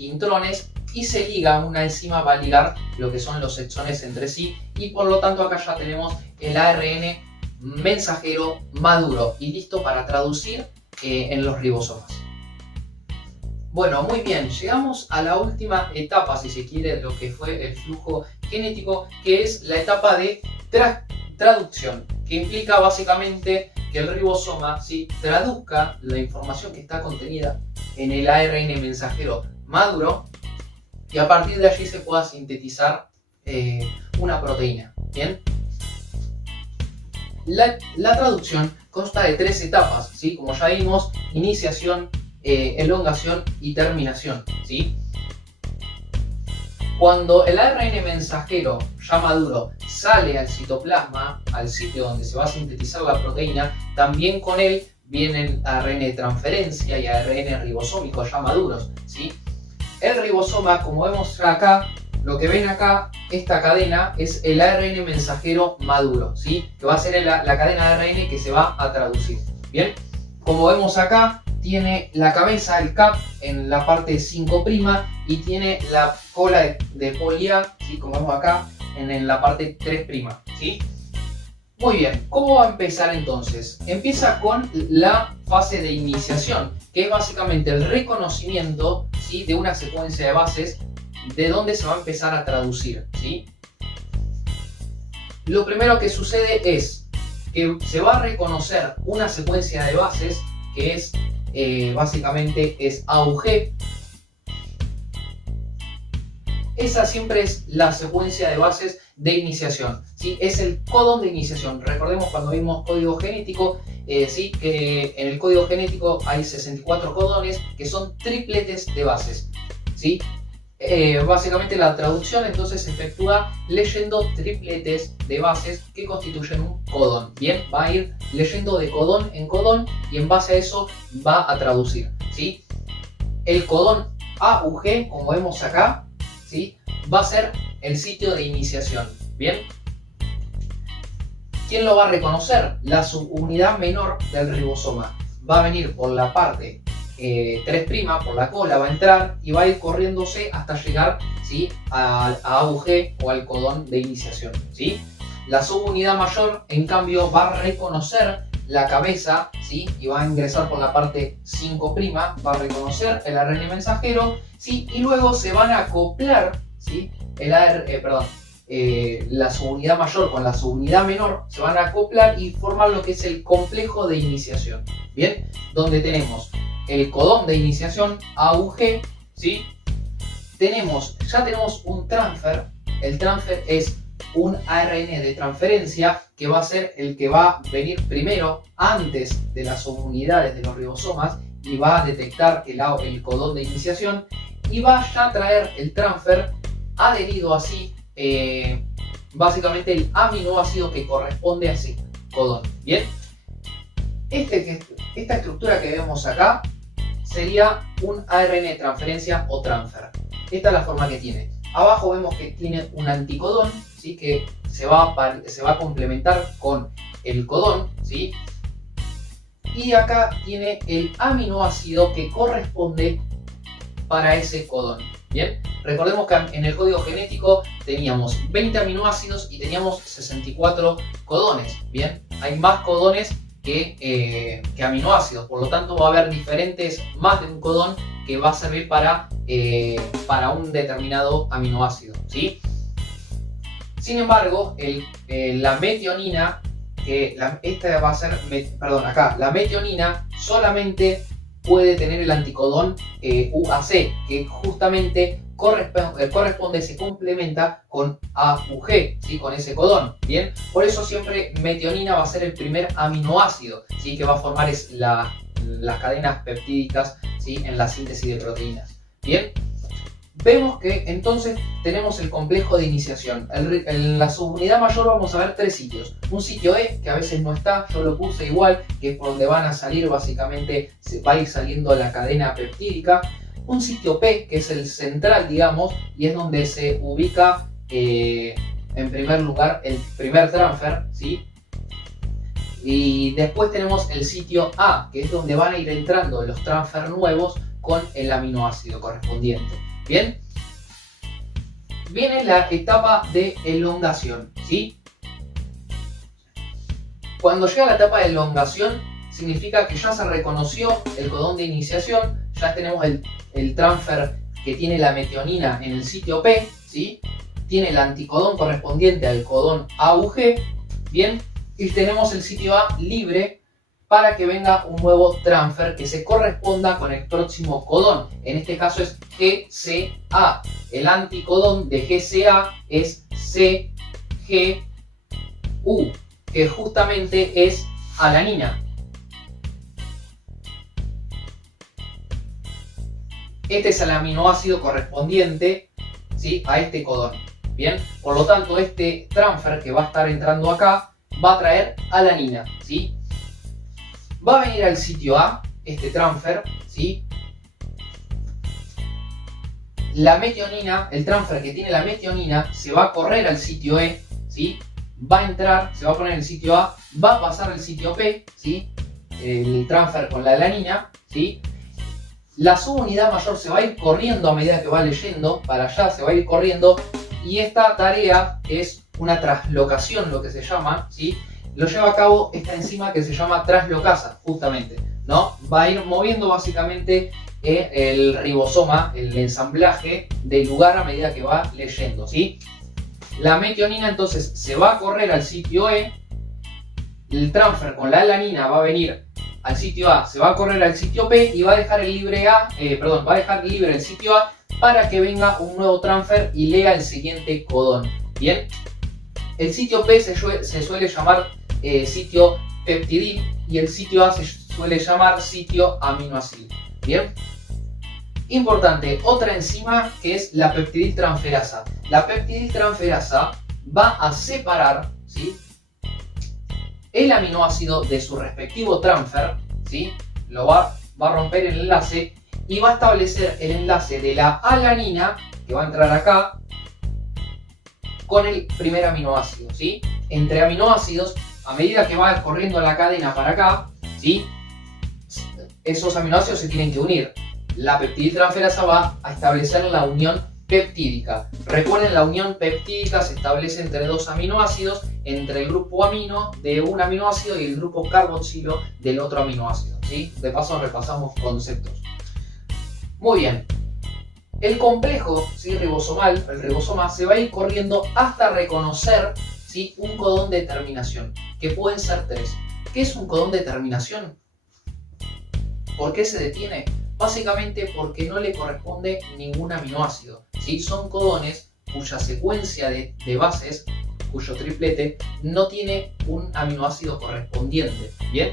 intrones y se liga, una enzima va a ligar lo que son los exones entre sí, y por lo tanto acá ya tenemos el ARN mensajero maduro y listo para traducir en los ribosomas. Bueno, muy bien, llegamos a la última etapa, si se quiere, de lo que fue el flujo genético, que es la etapa de traducción, que implica básicamente que el ribosoma, ¿sí?, traduzca la información que está contenida en el ARN mensajero maduro y a partir de allí se pueda sintetizar una proteína. Bien, la traducción consta de 3 etapas, ¿sí? Como ya vimos: iniciación, elongación y terminación, ¿sí? Cuando el ARN mensajero ya maduro sale al citoplasma, al sitio donde se va a sintetizar la proteína, también con él vienen ARN de transferencia y ARN ribosómicos ya maduros, ¿sí? El ribosoma, como vemos acá, lo que ven acá, esta cadena es el ARN mensajero maduro, ¿sí? Que va a ser la cadena de ARN que se va a traducir. Bien, como vemos acá, tiene la cabeza, el cap, en la parte 5' y tiene la cola de polia, ¿sí?, como vemos acá, en la parte 3', ¿sí? Muy bien, ¿cómo va a empezar entonces? Empieza con la fase de iniciación, que es básicamente el reconocimiento, ¿sí?, de una secuencia de bases de donde se va a empezar a traducir, ¿sí? Lo primero que sucede es que se va a reconocer una secuencia de bases que es básicamente es AUG. Esa siempre es la secuencia de bases de iniciación, ¿sí? Es el codón de iniciación. Recordemos cuando vimos código genético, ¿sí?, que en el código genético hay 64 codones que son tripletes de bases, ¿sí? Básicamente la traducción entonces se efectúa leyendo tripletes de bases que constituyen un codón. Bien, va a ir leyendo de codón en codón y en base a eso va a traducir, ¿sí? El codón AUG, como vemos acá, ¿sí?, va a ser el sitio de iniciación. Bien, ¿quién lo va a reconocer? La subunidad menor del ribosoma. Va a venir por la parte 3', por la cola, va a entrar y va a ir corriéndose hasta llegar, ¿sí?, a AUG o al codón de iniciación, ¿sí? La subunidad mayor, en cambio, va a reconocer la cabeza, ¿sí?, y va a ingresar por la parte 5', va a reconocer el ARN mensajero, ¿sí?, y luego se van a acoplar, ¿sí?, la subunidad mayor con la subunidad menor, se van a acoplar y formar lo que es el complejo de iniciación. Bien, donde tenemos el codón de iniciación AUG, ¿sí? Ya tenemos un transfer. El transfer es un ARN de transferencia que va a ser el que va a venir primero antes de las subunidades de los ribosomas y va a detectar el codón de iniciación y va ya a traer el transfer adherido así, básicamente el aminoácido que corresponde a ese codón. Bien, esta estructura que vemos acá sería un ARN de transferencia o transfer. Esta es la forma que tiene. Abajo vemos que tiene un anticodón, ¿sí? Que se va a complementar con el codón, ¿sí? Y acá tiene el aminoácido que corresponde para ese codón. Bien, recordemos que en el código genético teníamos 20 aminoácidos y teníamos 64 codones. Bien, hay más codones que aminoácidos, por lo tanto va a haber más de un codón que va a servir para un determinado aminoácido, ¿sí? Sin embargo, la metionina, la metionina solamente puede tener el anticodón UAC, que justamente corresponde, se complementa con AUG, ¿sí? Con ese codón. Bien, por eso siempre metionina va a ser el primer aminoácido, ¿sí? Que va a formar las cadenas peptídicas, ¿sí? En la síntesis de proteínas. Bien, vemos que entonces tenemos el complejo de iniciación. En la subunidad mayor vamos a ver 3 sitios. Un sitio E, que a veces no está, yo lo puse igual, que es por donde van a salir básicamente, se va a ir saliendo la cadena peptídica. Un sitio P, que es el central, digamos, y es donde se ubica en primer lugar el primer transfer, ¿sí? Y después tenemos el sitio A, que es donde van a ir entrando los transfer nuevos con el aminoácido correspondiente. Bien, viene la etapa de elongación, ¿sí? Cuando llega la etapa de elongación, significa que ya se reconoció el codón de iniciación, ya tenemos el transfer que tiene la metionina en el sitio P, ¿sí? Tiene el anticodón correspondiente al codón AUG, bien, y tenemos el sitio A libre para que venga un nuevo transfer que se corresponda con el próximo codón. En este caso es GCA. El anticodón de GCA es CGU, que justamente es alanina. Este es el aminoácido correspondiente, ¿sí? A este codón. Bien, por lo tanto este transfer que va a estar entrando acá va a traer alanina, ¿sí? Va a venir al sitio A, este transfer, ¿sí? La metionina, el transfer que tiene la metionina, se va a correr al sitio E, ¿sí? Va a entrar, se va a poner en el sitio A, va a pasar al sitio P, ¿sí? El transfer con la alanina, ¿sí? La subunidad mayor se va a ir corriendo a medida que va leyendo, para allá se va a ir corriendo, y esta tarea es una translocación, lo que se llama, ¿sí? Lo lleva a cabo esta enzima que se llama translocasa, justamente, ¿no? Va a ir moviendo básicamente el ribosoma, el ensamblaje del lugar a medida que va leyendo, ¿sí? La metionina entonces se va a correr al sitio E, el transfer con la alanina va a venir al sitio A, se va a correr al sitio P y va a dejar libre el sitio A para que venga un nuevo transfer y lea el siguiente codón. Bien, el sitio P se suele llamar sitio peptidil y el sitio A se suele llamar sitio aminoácido. Bien, importante, otra enzima que es la peptidiltransferasa. La peptidiltransferasa va a separar, ¿sí?, el aminoácido de su respectivo transfer, ¿sí? Va a romper el enlace y va a establecer el enlace de la alanina, que va a entrar acá, con el primer aminoácido, ¿sí? Entre aminoácidos, a medida que va corriendo la cadena para acá, ¿sí?, esos aminoácidos se tienen que unir. La peptidiltransferasa va a establecer la unión peptídica. Recuerden, la unión peptídica se establece entre dos aminoácidos, entre el grupo amino de un aminoácido y el grupo carboxilo del otro aminoácido, ¿sí? De paso repasamos conceptos. Muy bien. El complejo, ¿sí?, ribosomal, el ribosoma, se va a ir corriendo hasta reconocer, ¿sí?, un codón de terminación, que pueden ser 3. ¿Qué es un codón de terminación? ¿Por qué se detiene? Básicamente porque no le corresponde ningún aminoácido, ¿sí? Son codones cuya secuencia de bases cuyo triplete no tiene un aminoácido correspondiente. Bien,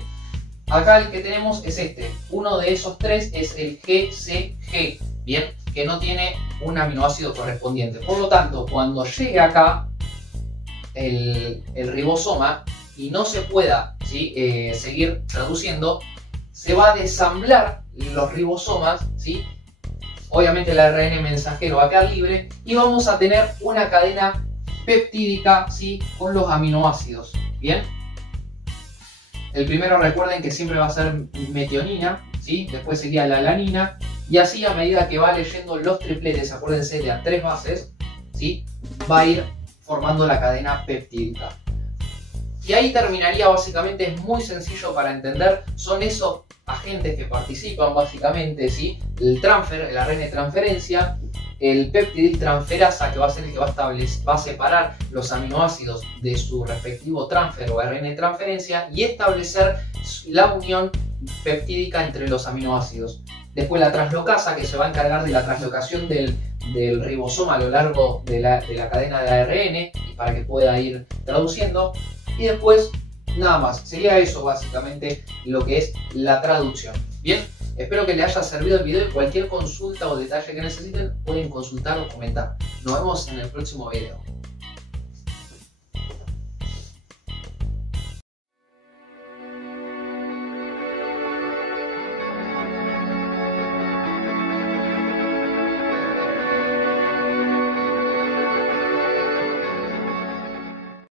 acá el que tenemos es este. Uno de esos tres es el GCG, bien, que no tiene un aminoácido correspondiente. Por lo tanto, cuando llegue acá el ribosoma y no se pueda, ¿sí?, seguir traduciendo, se va a desamblar los ribosomas, ¿sí? Obviamente el ARN mensajero va a quedar libre y vamos a tener una cadena peptídica, ¿sí?, con los aminoácidos. Bien, el primero recuerden que siempre va a ser metionina, ¿sí? Después sería la alanina, y así a medida que va leyendo los tripletes, acuérdense de a 3 bases, ¿sí?, va a ir formando la cadena peptídica. Y ahí terminaría. Básicamente es muy sencillo para entender, son esos agentes que participan básicamente, ¿sí? El transfer, el ARN transferencia, el peptidil transferasa, que va a ser el que va a separar los aminoácidos de su respectivo transfer o ARN transferencia y establecer la unión peptídica entre los aminoácidos. Después la translocasa, que se va a encargar de la translocación del ribosoma a lo largo de la cadena de ARN y para que pueda ir traduciendo. Y después, nada más, sería eso básicamente lo que es la traducción. Bien, espero que les haya servido el video y cualquier consulta o detalle que necesiten pueden consultar o comentar. Nos vemos en el próximo video.